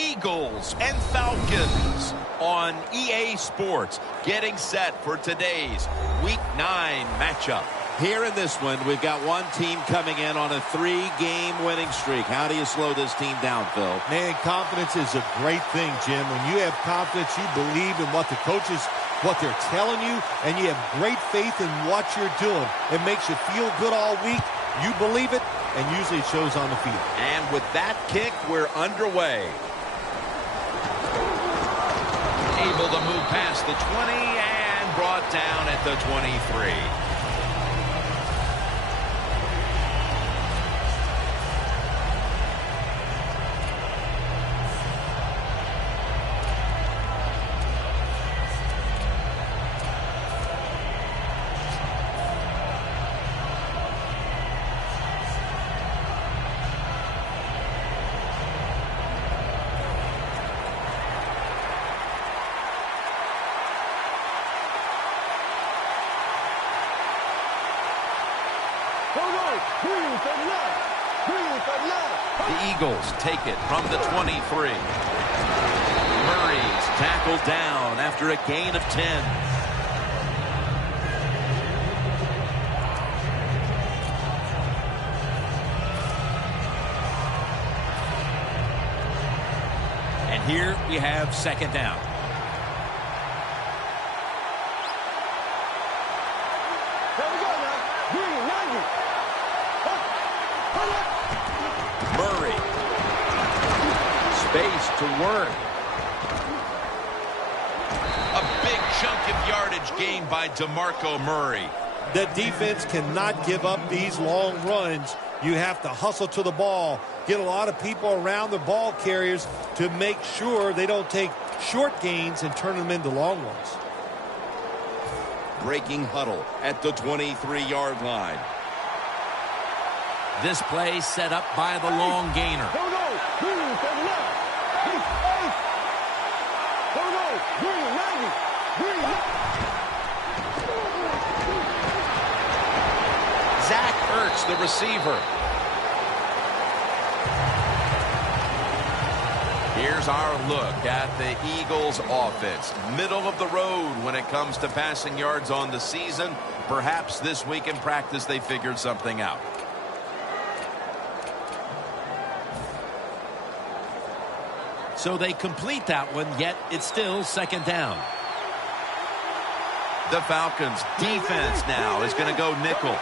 Eagles and Falcons on EA Sports, getting set for today's Week 9 matchup. Here in this one, we've got one team coming in on a 3-game winning streak. How do you slow this team down, Phil? Man, confidence is a great thing, Jim. When you have confidence, you believe in what the coaches, what they're telling you, and you have great faith in what you're doing. It makes you feel good all week. You believe it, and usually it shows on the field. And with that kick, we're underway. Able to move past the 20 and brought down at the 23. The Eagles take it from the 23. Murray's tackled down after a gain of 10. And here we have second down. Murray. Space to work. A big chunk of yardage gained by DeMarco Murray. The defense cannot give up these long runs. You have to hustle to the ball, get a lot of people around the ball carriers to make sure they don't take short gains and turn them into long ones. Breaking huddle at the 23-yard line. This play set up by the long gainer. Zach Ertz, the receiver. Here's our look at the Eagles offense. Middle of the road when it comes to passing yards on the season. Perhaps this week in practice they figured something out. So they complete that one, yet it's still second down. The Falcons defense now is going to go nickel.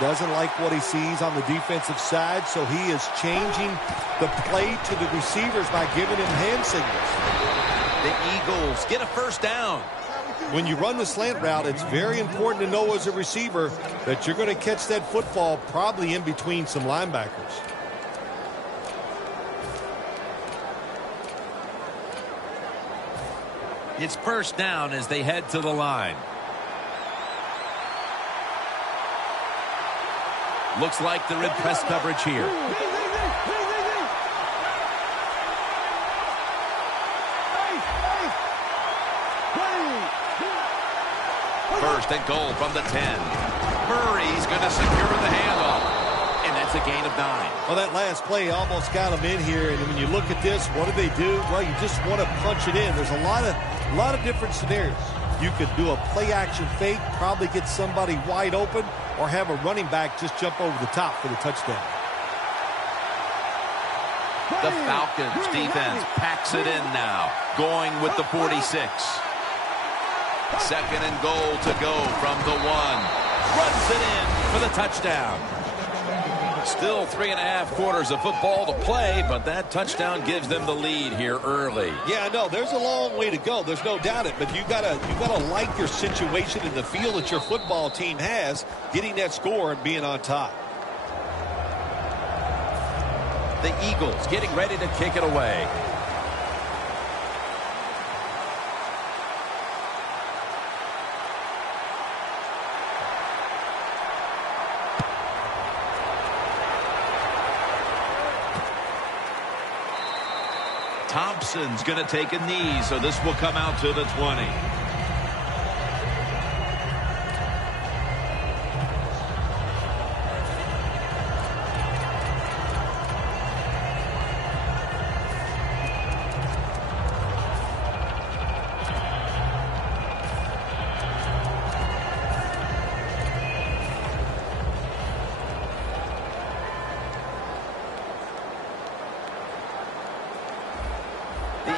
Doesn't like what he sees on the defensive side, so he is changing the play to the receivers by giving him hand signals. The Eagles get a first down. When you run the slant route, it's very important to know as a receiver that you're going to catch that football probably in between some linebackers. It's first down as they head to the line. Looks like they're in press coverage here. First and goal from the 10. Murray's going to secure the handoff. And that's a gain of 9. Well, that last play almost got him in here. And when you look at this, what do they do? Well, you just want to punch it in. There's a lot of different scenarios. You could do a play-action fake, probably get somebody wide open, or have a running back just jump over the top for the touchdown. The Falcons defense packs it in now, going with the 46. Second and goal to go from the 1. Runs it in for the touchdown. Still 3.5 quarters of football to play, but that touchdown gives them the lead here early. Yeah, I know. There's a long way to go. There's no doubt it. But you gotta like your situation and the feel that your football team has, getting that score and being on top. The Eagles getting ready to kick it away. Thompson's going to take a knee, so this will come out to the 20.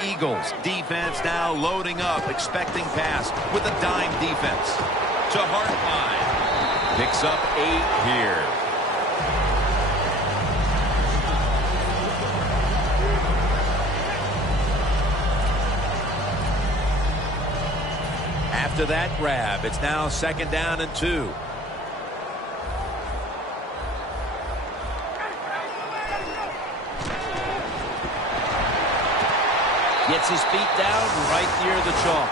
Eagles defense now loading up, expecting pass with a dime defense. To Hartline. Picks up 8 here. After that grab, it's now 2nd down and 2. Gets his feet down right near the chalk.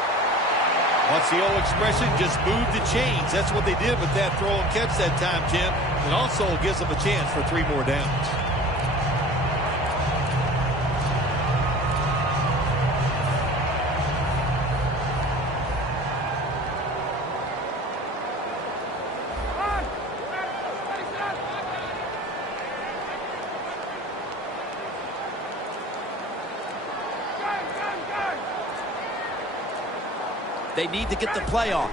What's the old expression? Just move the chains. That's what they did with that throw and catch that time, Jim. It also gives them a chance for 3 more downs. They need to get the play off.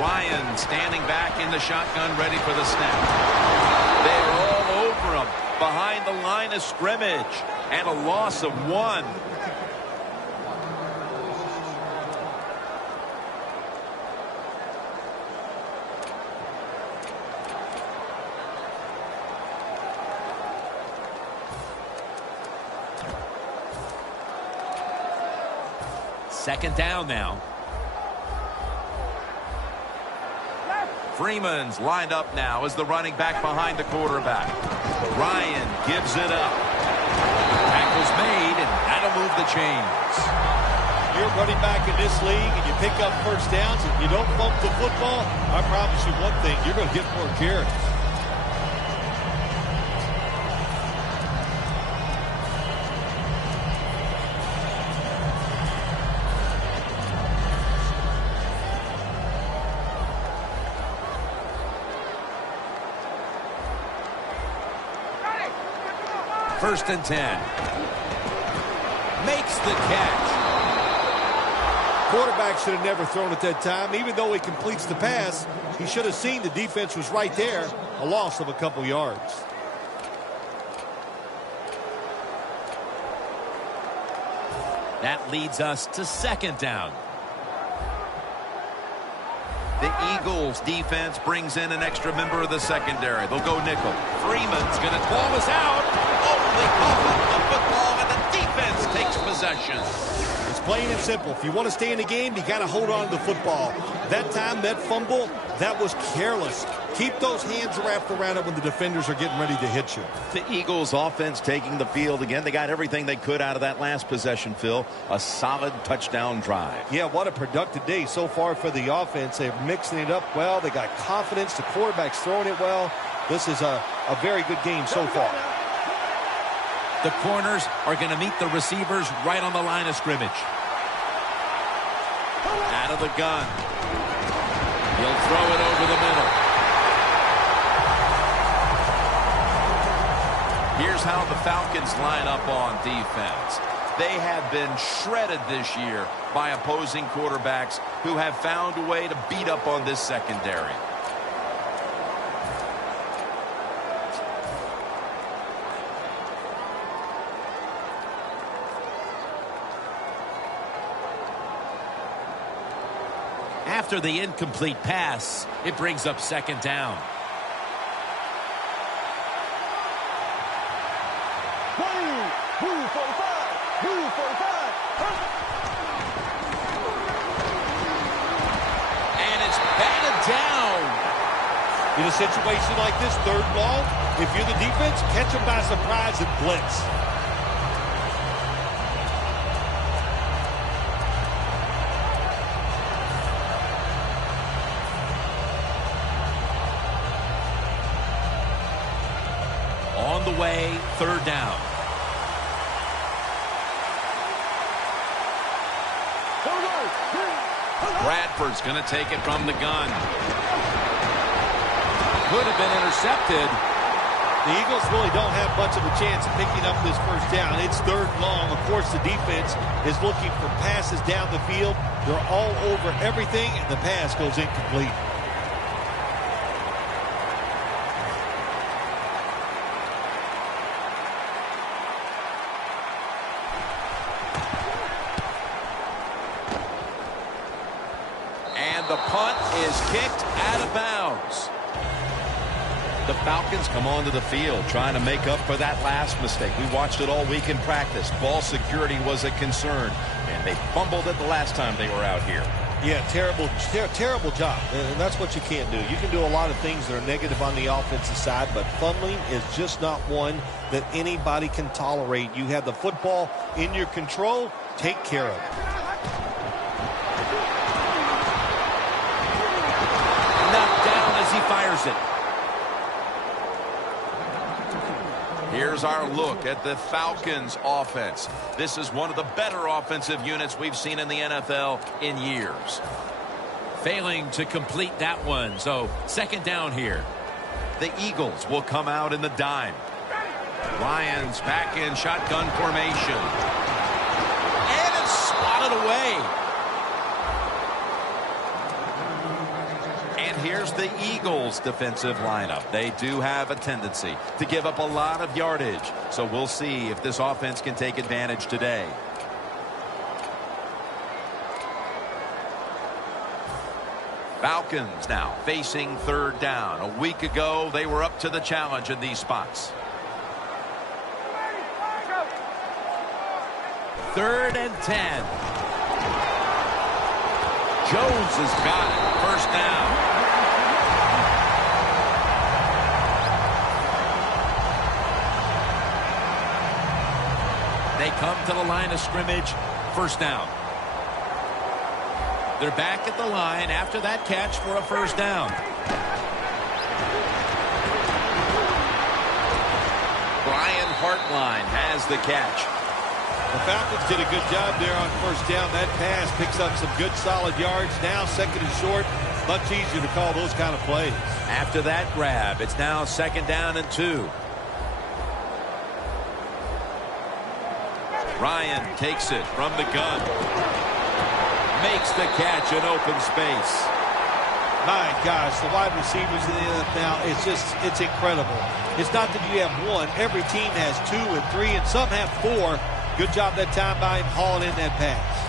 Ryan standing back in the shotgun, ready for the snap. They're all over him behind the line of scrimmage, and a loss of 1. Second down now. Freeman's lined up now as the running back behind the quarterback. Ryan gives it up. Tackle's made, and that'll move the chains. You're running back in this league, and you pick up first downs, and you don't bump the football, I promise you one thing, you're going to get more carries. First and 10. Makes the catch. Quarterback should have never thrown at that time. Even though he completes the pass, he should have seen the defense was right there. A loss of a couple yards. That leads us to 2nd down. The Eagles defense brings in an extra member of the secondary. They'll go nickel. Freeman's going to ball us out. Only coughing the football, and the defense takes possession. It's plain and simple. If you want to stay in the game, you got to hold on to the football. That time, that fumble, that was careless. Keep those hands wrapped around it when the defenders are getting ready to hit you. The Eagles offense taking the field again. They got everything they could out of that last possession, Phil. A solid touchdown drive. Yeah, what a productive day so far for the offense. They're mixing it up well. They got confidence. The quarterback's throwing it well. This is a very good game so far. The corners are going to meet the receivers right on the line of scrimmage. Out of the gun. He'll throw it over the middle. Here's how the Falcons line up on defense. They have been shredded this year by opposing quarterbacks who have found a way to beat up on this secondary. After the incomplete pass, it brings up 2nd down. And it's batted down. In a situation like this, 3rd and long, if you're the defense, catch them by surprise and blitz. On the way, 3rd down. Bradford's going to take it from the gun. Could have been intercepted. The Eagles really don't have much of a chance of picking up this first down. It's 3rd and long. Of course, the defense is looking for passes down the field. They're all over everything, and the pass goes incomplete. the punt is kicked out of bounds. The Falcons come onto the field trying to make up for that last mistake. We watched it all week in practice. Ball security was a concern, and they fumbled it the last time they were out here. Yeah, terrible job. And that's what you can't do. You can do a lot of things that are negative on the offensive side, but fumbling is just not one that anybody can tolerate. You have the football in your control. Take care of it. Knocked down as he fires it. Here's our look at the Falcons offense. This is one of the better offensive units we've seen in the NFL in years. Failing to complete that one, so second down here. The Eagles will come out in the dime. Lions back in shotgun formation. And it's swatted away. And here's the Eagles defensive lineup. They do have a tendency to give up a lot of yardage. So we'll see if this offense can take advantage today. Falcons now facing third down. A week ago, they were up to the challenge in these spots. 3rd and 10. Jones has got it. First down. They come to the line of scrimmage. First down. They're back at the line after that catch for a first down. Brian Hartline has the catch. The Falcons did a good job there on first down. That pass picks up some good solid yards. Now second and short. Much easier to call those kind of plays. After that grab, it's now second down and 2. Ryan takes it from the gun. Makes the catch in open space. My gosh, the wide receivers in the NFL, it's incredible. It's not that you have one. Every team has 2 and 3, and some have 4. Good job that time by him hauling in that pass.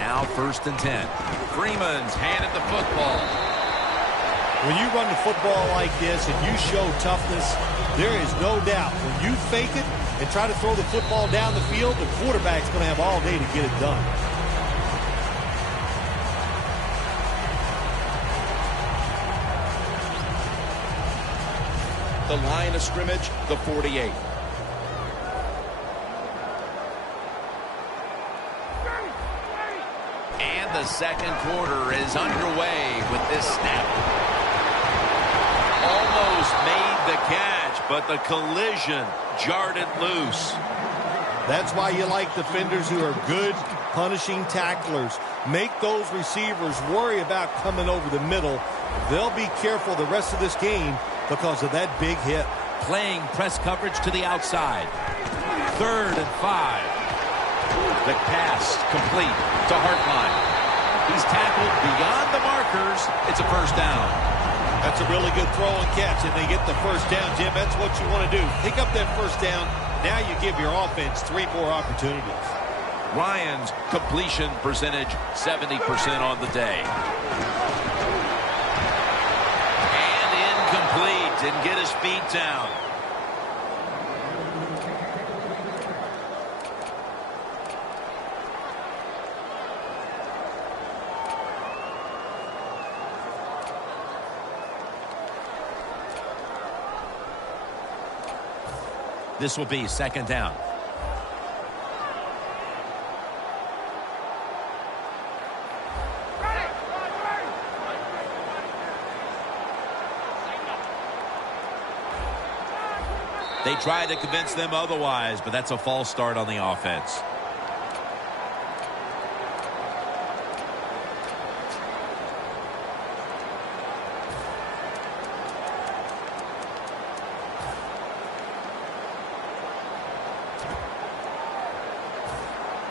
Now 1st and 10. Freeman's handed the football. When you run the football like this and you show toughness, there is no doubt when you fake it and try to throw the football down the field, the quarterback's going to have all day to get it done. The line of scrimmage, the 48. And the second quarter is underway with this snap. Almost made the catch, but the collision jarred it loose. That's why you like defenders who are good punishing tacklers. Make those receivers worry about coming over the middle. They'll be careful the rest of this game because of that big hit. Playing press coverage to the outside. 3rd and 5. The pass complete to Hartline. He's tackled beyond the markers. It's a first down. That's a really good throw and catch, and they get the first down, Jim. That's what you want to do. Pick up that first down. Now you give your offense 3 more opportunities. Ryan's completion percentage, 70% on the day. And incomplete. Didn't get his feet down. This will be second down. They tried to convince them otherwise, but that's a false start on the offense.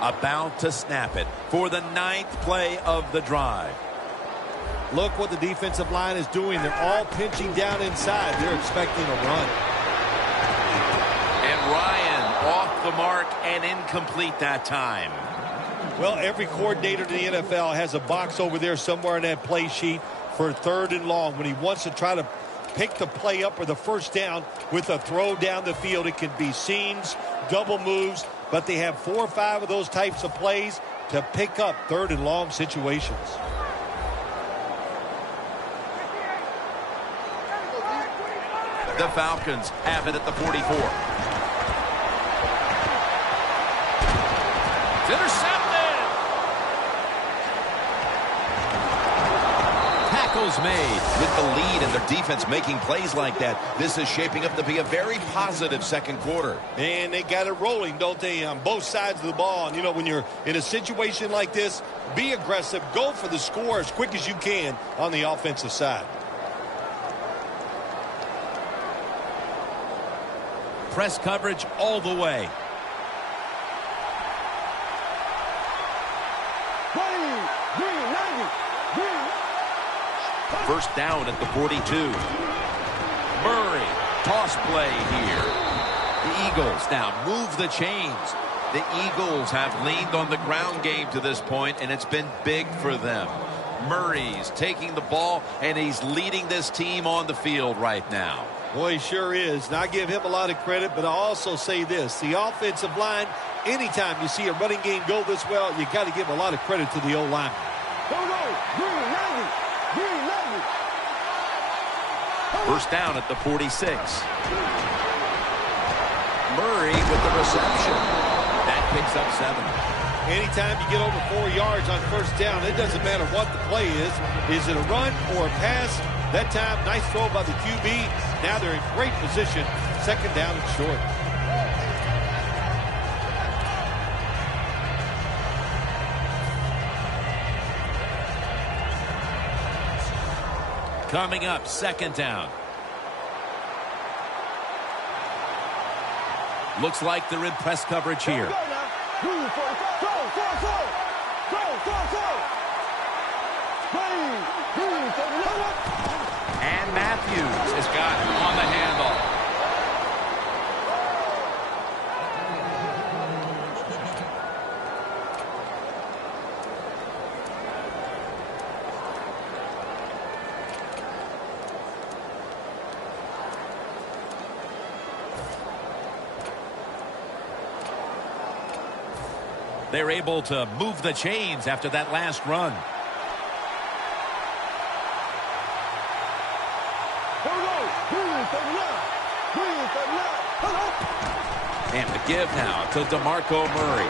About to snap it for the 9th play of the drive. Look what the defensive line is doing. They're all pinching down inside. They're expecting a run. And Ryan off the mark and incomplete that time. Well, every coordinator in the NFL has a box over there somewhere in that play sheet for 3rd and long. When he wants to try to pick the play up or the first down with a throw down the field, it can be seams, double moves, but they have 4 or 5 of those types of plays to pick up 3rd and long situations. The Falcons have it at the 44. It's intercepted. Tackles made. With the lead and their defense making plays like that, this is shaping up to be a very positive second quarter. And they got it rolling, don't they, on both sides of the ball. And, you know, when you're in a situation like this, be aggressive. Go for the score as quick as you can on the offensive side. Press coverage all the way. First down at the 42. Murray, toss play here. The Eagles now move the chains. The Eagles have leaned on the ground game to this point, and it's been big for them. Murray's taking the ball, and he's leading this team on the field right now. Boy, he sure is. And I give him a lot of credit, but I also say this. The offensive line, anytime you see a running game go this well, you got to give a lot of credit to the O-line. First down at the 46. Murray with the reception. That picks up 7. Anytime you get over 4 yards on first down, it doesn't matter what the play is. Is it a run or a pass? That time, nice throw by the QB. Now they're in great position. 2nd down and short. Coming up, 2nd down. Looks like they're in press coverage here. And Matthews has got on the handoff. They're able to move the chains after that last run. And the give now to DeMarco Murray.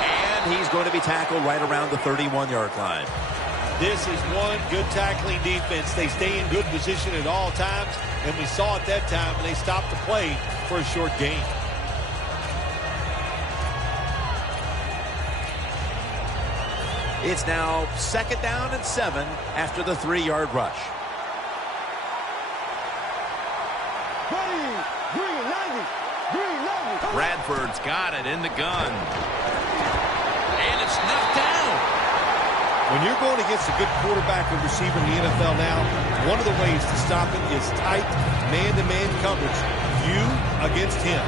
And he's going to be tackled right around the 31-yard line. This is one good tackling defense. They stay in good position at all times, and we saw it that time when they stopped the play for a short gain. It's now 2nd down and 7 after the 3-yard rush. Bradford's got it in the gun. And it's knocked down. When you're going against a good quarterback and receiver in the NFL now, one of the ways to stop it is tight man-to-man coverage. You against him.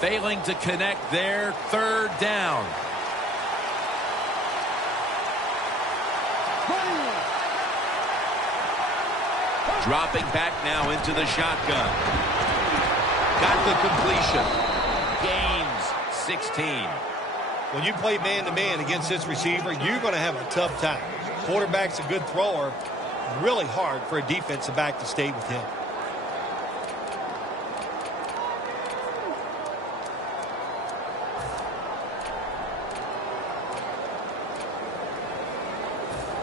Failing to connect there, 3rd down. Dropping back now into the shotgun. Got the completion. Gains 16. When you play man-to-man against this receiver, you're going to have a tough time. Quarterback's a good thrower. Really hard for a defensive back to stay with him.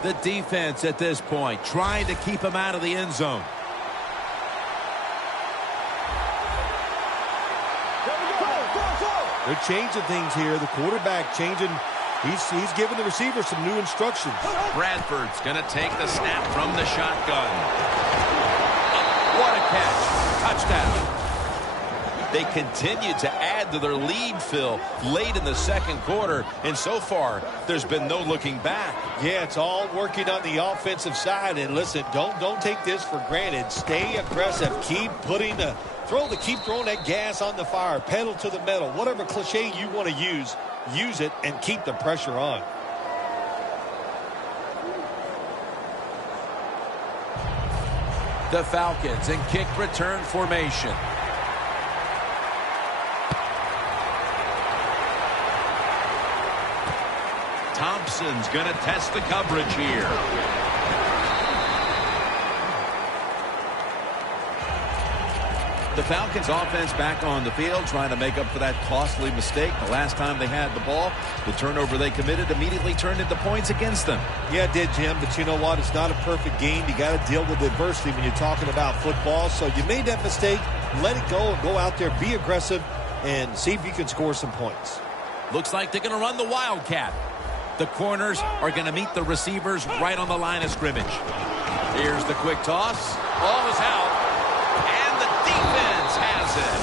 The defense at this point trying to keep him out of the end zone. They're changing things here. The quarterback changing He's giving the receiver some new instructions. Bradford's going to take the snap from the shotgun. What a catch. Touchdown. They continue to add to their lead, Phil, late in the second quarter. And so far, there's been no looking back. Yeah, it's all working on the offensive side. And listen, don't take this for granted. Stay aggressive. Keep throwing that gas on the fire. Pedal to the metal. Whatever cliche you want to use it and keep the pressure on. The Falcons in kick return formation. Thompson's going to test the coverage here. The Falcons offense back on the field trying to make up for that costly mistake. The last time they had the ball, the turnover they committed immediately turned into points against them. Yeah, it did, Jim, but you know what? It's not a perfect game. You got to deal with adversity when you're talking about football. So you made that mistake, let it go, and go out there, be aggressive, and see if you can score some points. Looks like they're going to run the Wildcat. The corners are going to meet the receivers right on the line of scrimmage. Here's the quick toss. Ball is out. And the defense has it.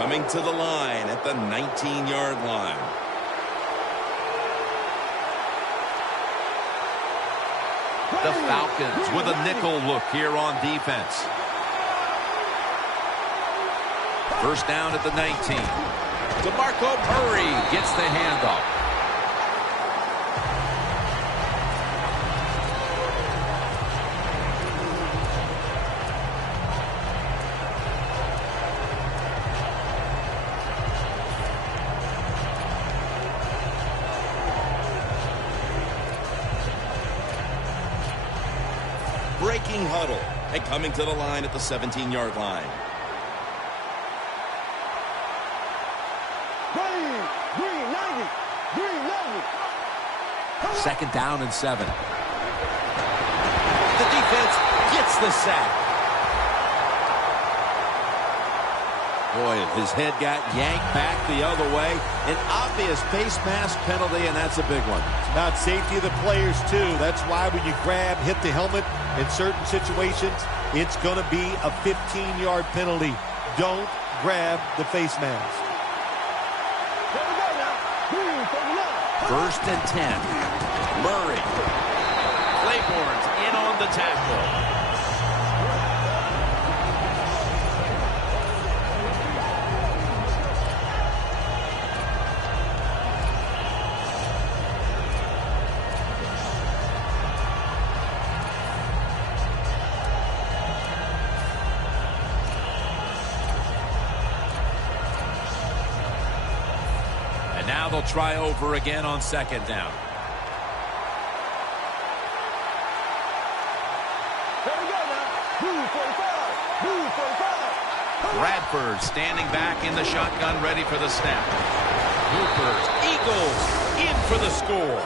Coming to the line at the 19-yard line. The Falcons with a nickel look here on defense. First down at the 19. DeMarco Murray gets the handoff. Breaking huddle and coming to the line at the 17-yard line. Second down and 7. The defense gets the sack. Boy, his head got yanked back the other way. An obvious face mask penalty, and that's a big one. It's about safety of the players, too. That's why when you hit the helmet in certain situations, it's going to be a 15-yard penalty. Don't grab the face mask. First and 10. Murray. Claiborne's in on the tackle. And now they'll try over again on second down. Bradford standing back in the shotgun, ready for the snap. Hoopers, Eagles in for the score.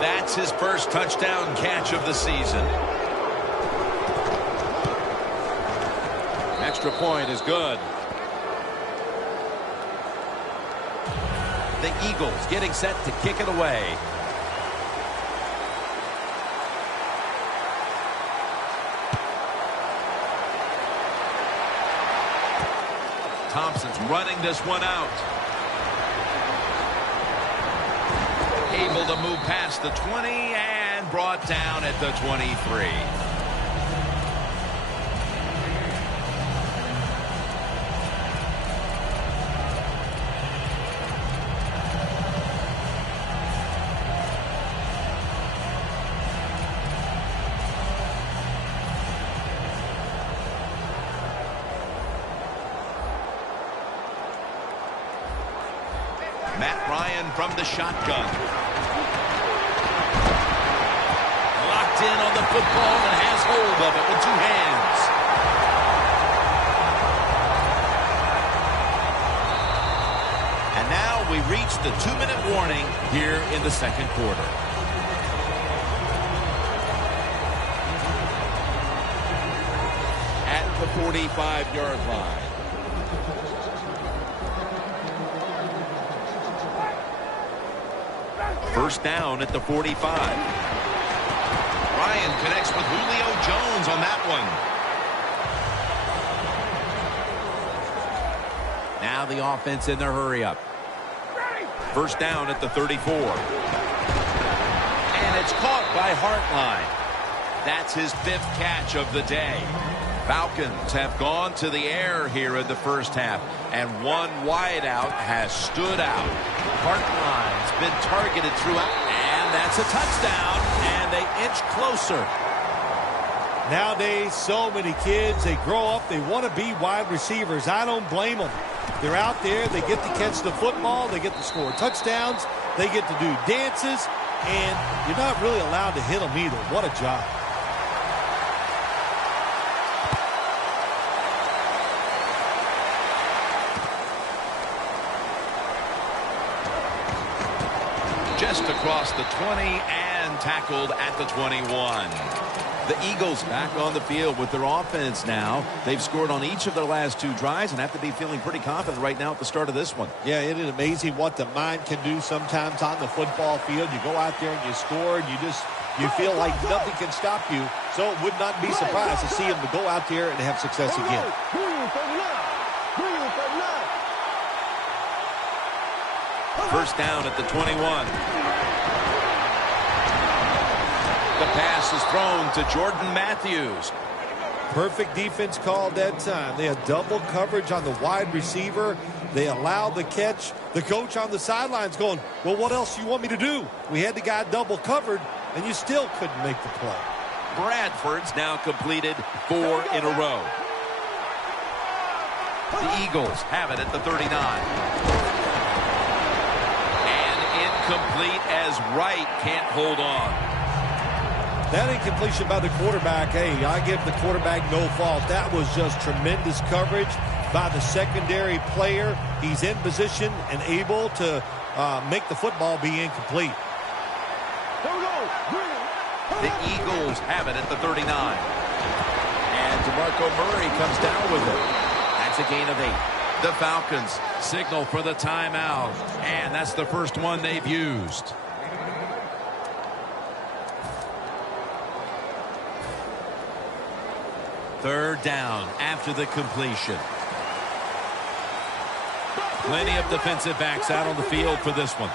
That's his first touchdown catch of the season. Extra point is good. The Eagles getting set to kick it away. Thompson's running this one out. Able to move past the 20 and brought down at the 23. Matt Ryan from the shotgun. Locked in on the football and has hold of it with two hands. And now we reach the 2-minute warning here in the second quarter. 45-yard line. First down at the 45. Ryan connects with Julio Jones on that one. Now the offense in their hurry-up. First down at the 34. And it's caught by Hartline. That's his 5th catch of the day. Falcons have gone to the air here in the first half, and one wideout has stood out. Hartline's been targeted throughout, and that's a touchdown, and they inch closer. Nowadays, so many kids, they grow up, they want to be wide receivers. I don't blame them. They're out there, they get to catch the football, they get to score touchdowns, they get to do dances, and you're not really allowed to hit them either. What a job. Just across the 20 and tackled at the 21. The Eagles back on the field with their offense now. They've scored on each of their last 2 drives and have to be feeling pretty confident right now at the start of this one. Yeah, it is amazing what the mind can do sometimes on the football field. You go out there and you score, and you feel like nothing can stop you. So it would not be surprised to see them to go out there and have success again. First down at the 21. The pass is thrown to Jordan Matthews. Perfect defense called that time. They had double coverage on the wide receiver. They allowed the catch. The coach on the sidelines going, well, what else do you want me to do? We had the guy double covered, and you still couldn't make the play. Bradford's now completed 4 in a row. The Eagles have it at the 39. And incomplete as Wright can't hold on. That incompletion by the quarterback, hey, I give the quarterback no fault. That was just tremendous coverage by the secondary player. He's in position and able to make the football be incomplete. The Eagles have it at the 39. And DeMarco Murray comes down with it. That's a gain of 8. The Falcons signal for the timeout. And that's the first one they've used. Third down after the completion. Plenty of defensive backs out on the field for this one.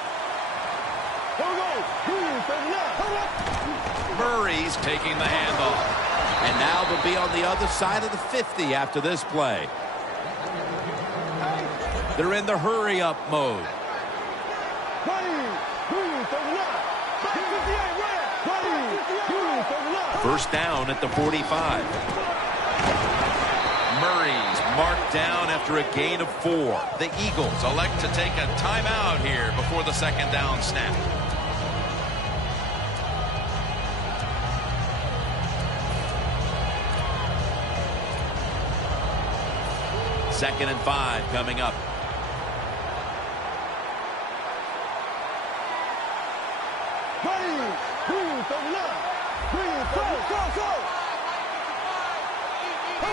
Murray's taking the handoff. And now they'll be on the other side of the 50 after this play. They're in the hurry-up mode. First down at the 45. Murray's marked down after a gain of 4. The Eagles elect to take a timeout here before the second down snap. Second and 5 coming up.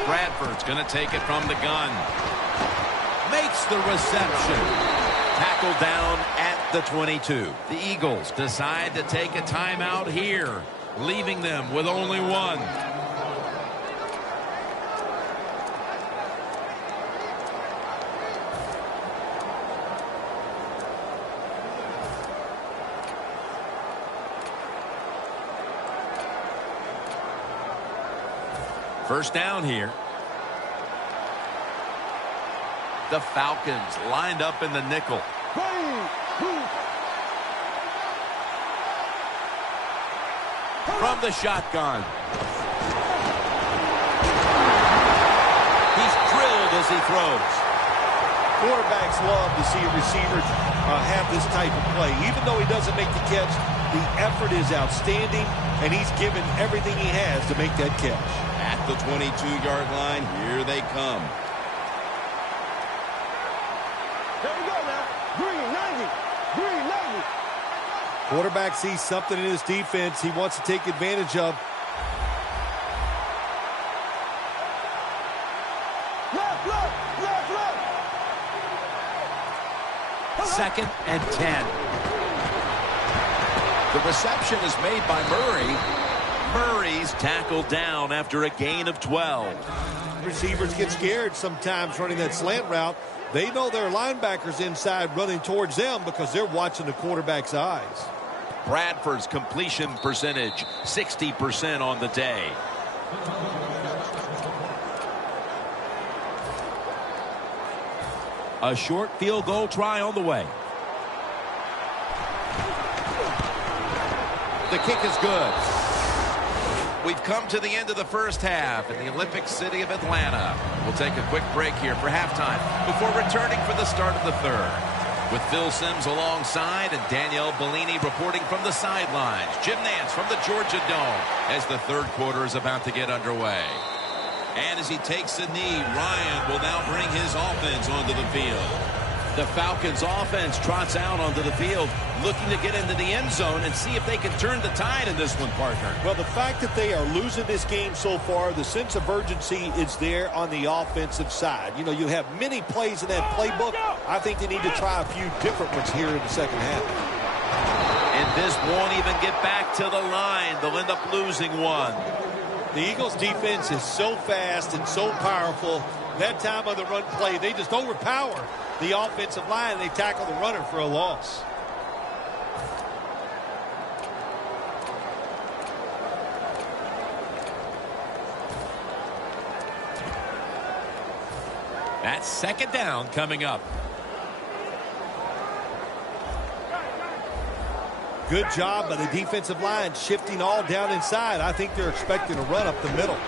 Bradford's going to take it from the gun. Makes the reception. Tackled down at the 22. The Eagles decide to take a timeout here, leaving them with only 1. First down here. The Falcons lined up in the nickel. From the shotgun. He's drilled as he throws. Quarterbacks love to see a receiver have this type of play. Even though he doesn't make the catch, the effort is outstanding, and he's given everything he has to make that catch. At the 22-yard line, here they come. There we go now. Green 90. Green 90. Quarterback sees something in his defense he wants to take advantage of. 2nd and 10. The reception is made by Murray. Murray's tackled down after a gain of 12. Receivers get scared sometimes running that slant route. They know their linebackers inside running towards them because they're watching the quarterback's eyes. Bradford's completion percentage, 60% on the day. A short field goal try on the way. The kick is good. We've come to the end of the first half in the Olympic city of Atlanta. We'll take a quick break here for halftime before returning for the start of the third. With Phil Simms alongside and Danielle Bellini reporting from the sidelines. Jim Nance from the Georgia Dome as the third quarter is about to get underway. And as he takes a knee, Ryan will now bring his offense onto the field. The Falcons offense trots out onto the field, looking to get into the end zone and see if they can turn the tide in this one, partner. Well, the fact that they are losing this game so far, the sense of urgency is there on the offensive side. You know, you have many plays in that playbook. I think they need to try a few different ones here in the second half. And this won't even get back to the line. They'll end up losing one. The Eagles defense is so fast and so powerful. That time of the run play, they just overpower the offensive line. They tackle the runner for a loss. That's 2nd down coming up. Good job by the defensive line shifting all down inside. I think they're expecting a run up the middle.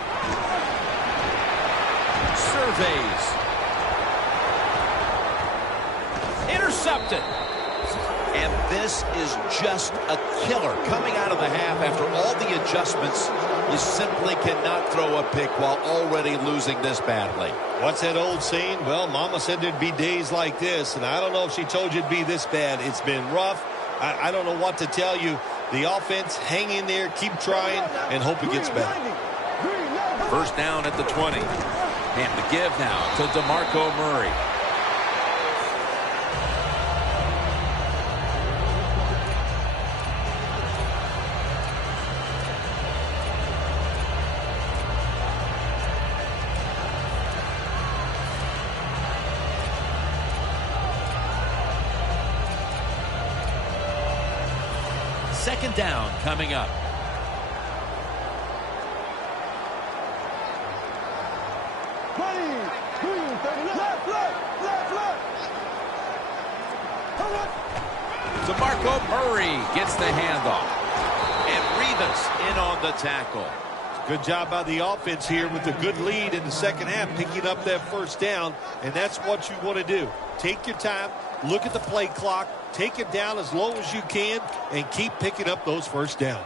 Surveys. Intercepted. And this is just a killer. Coming out of the half after all the adjustments, you simply cannot throw a pick while already losing this badly. What's that old saying? Well, Mama said there'd be days like this, and I don't know if she told you it'd be this bad. It's been rough. I don't know what to tell you. The offense, hang in there, keep trying, and hope it gets better. First down at the 20. And the give now to DeMarco Murray. Second down coming up. DeMarco Murray gets the handoff. And Rivas in on the tackle. Good job by the offense here with a good lead in the second half, picking up that first down, and that's what you want to do. Take your time, look at the play clock, take it down as low as you can, and keep picking up those first downs.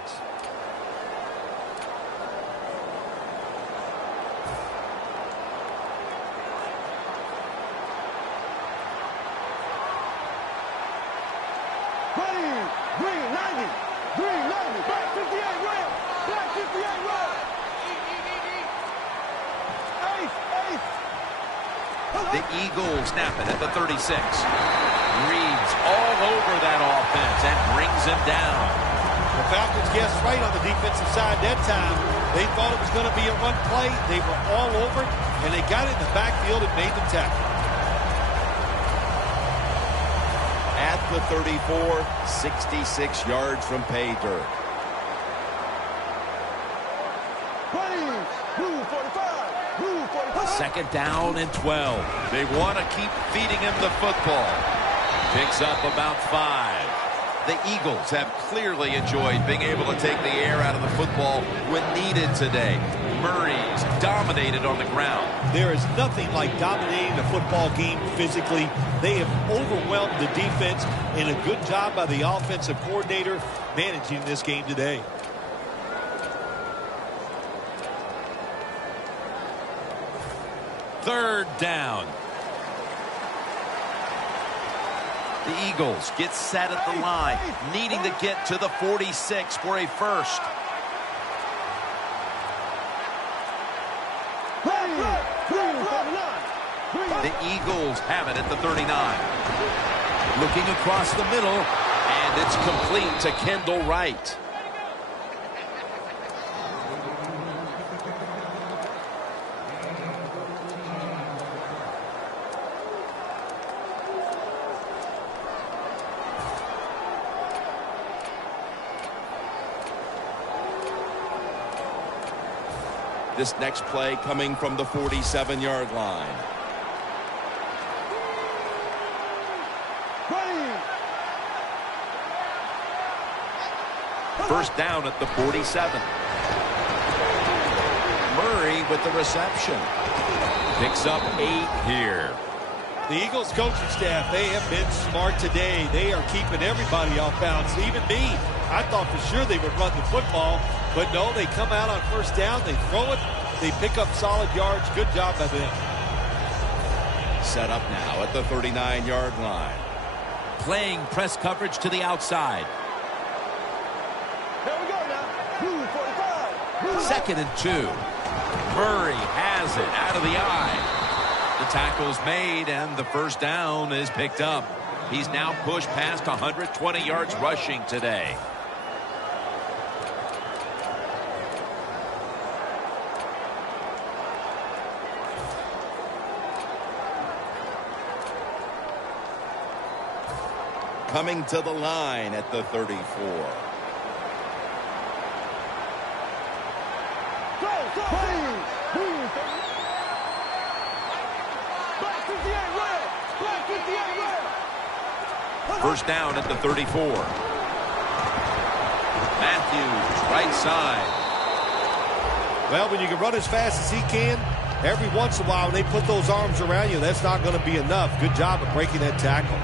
The Eagles snap it at the 36. Reads all over that offense and brings him down. The Falcons guessed right on the defensive side that time. They thought it was going to be a run play. They were all over it, and they got in the backfield and made the tackle. At the 34, 66 yards from pay dirt. Second down and 12. They want to keep feeding him the football. Picks up about 5. The Eagles have clearly enjoyed being able to take the air out of the football when needed today. Murray's dominated on the ground. There is nothing like dominating the football game physically. They have overwhelmed the defense, and a good job by the offensive coordinator managing this game today. Third down. The Eagles get set at the line, needing to get to the 46 for a first. The Eagles have it at the 39. Looking across the middle, and it's complete to Kendall Wright. This next play coming from the 47-yard line. First down at the 47. Murray with the reception. Picks up 8 here. The Eagles coaching staff, they have been smart today. They are keeping everybody off bounds, even me. I thought for sure they would run the football, but no, they come out on first down, they throw it, they pick up solid yards. Good job by them. Set up now at the 39-yard line. Playing press coverage to the outside. Here we go now. 45. 2nd and 2. Murray has it out of the eye. The tackle's made, and the first down is picked up. He's now pushed past 120 yards rushing today. Coming to the line at the 34. First down at the 34. Matthews, right side. Well, when you can run as fast as he can, every once in a while when they put those arms around you, that's not going to be enough. Good job of breaking that tackle.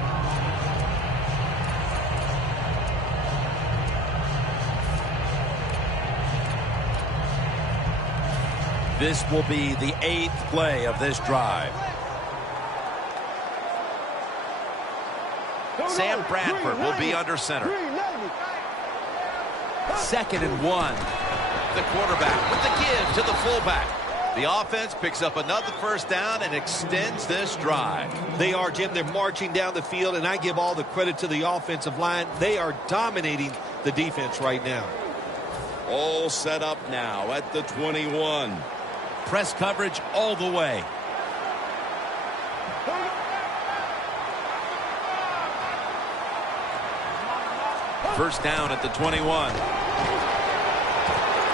This will be the 8th play of this drive. Sam Bradford will be under center. 2nd and 1. The quarterback with the give to the fullback. The offense picks up another first down and extends this drive. They are, Jim. They're marching down the field, and I give all the credit to the offensive line. They are dominating the defense right now. All set up now at the 21. Press coverage all the way. First down at the 21.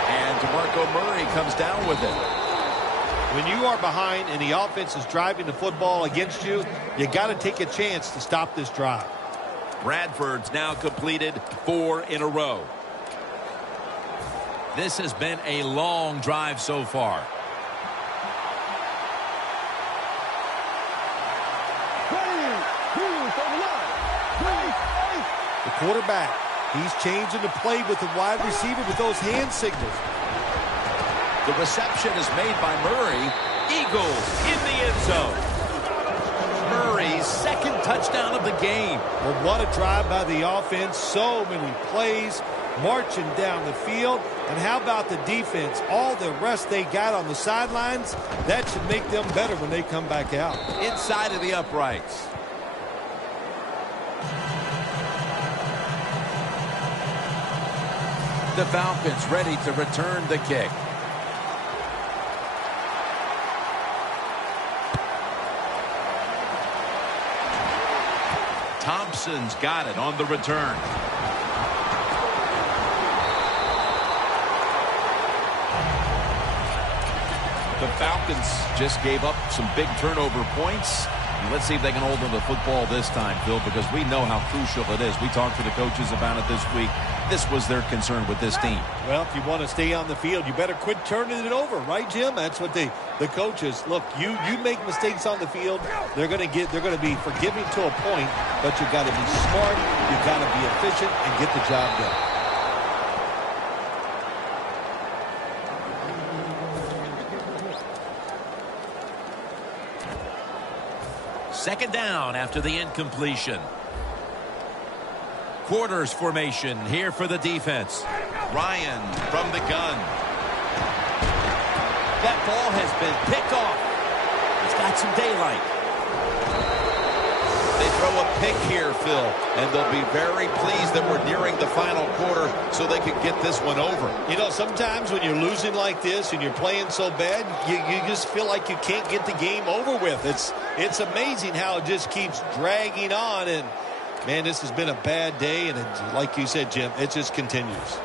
And DeMarco Murray comes down with it. When you are behind and the offense is driving the football against you, you got to take a chance to stop this drive. Bradford's now completed 4 in a row. This has been a long drive so far. The quarterback, he's changing the play with the wide receiver with those hand signals. The reception is made by Murray. Eagles in the end zone. Murray's 2nd touchdown of the game. Well, what a drive by the offense. So many plays marching down the field. And how about the defense? All the rest they got on the sidelines, that should make them better when they come back out. Inside of the uprights. The Falcons ready to return the kick. Thompson's got it on the return. The Falcons just gave up some big turnover points. Let's see if they can hold on to the football this time, Phil, because we know how crucial it is. We talked to the coaches about it this week. This was their concern with this team. Well, if you want to stay on the field, you better quit turning it over, right, Jim? That's what the coaches look. You make mistakes on the field, they're going to be forgiving to a point, but you got to be smart, you got to be efficient, and get the job done. Second down after the incompletion. Quarters formation here for the defense. Ryan from the gun. That ball has been picked off. He's got some daylight. They throw throw a pick here, Phil, and they'll be very pleased that we're nearing the final quarter so they can get this one over. You know, sometimes when you're losing like this and you're playing so bad, you just feel like you can't get the game over with. It's amazing how it just keeps dragging on, and man, this has been a bad day, and like you said, Jim, it just continues.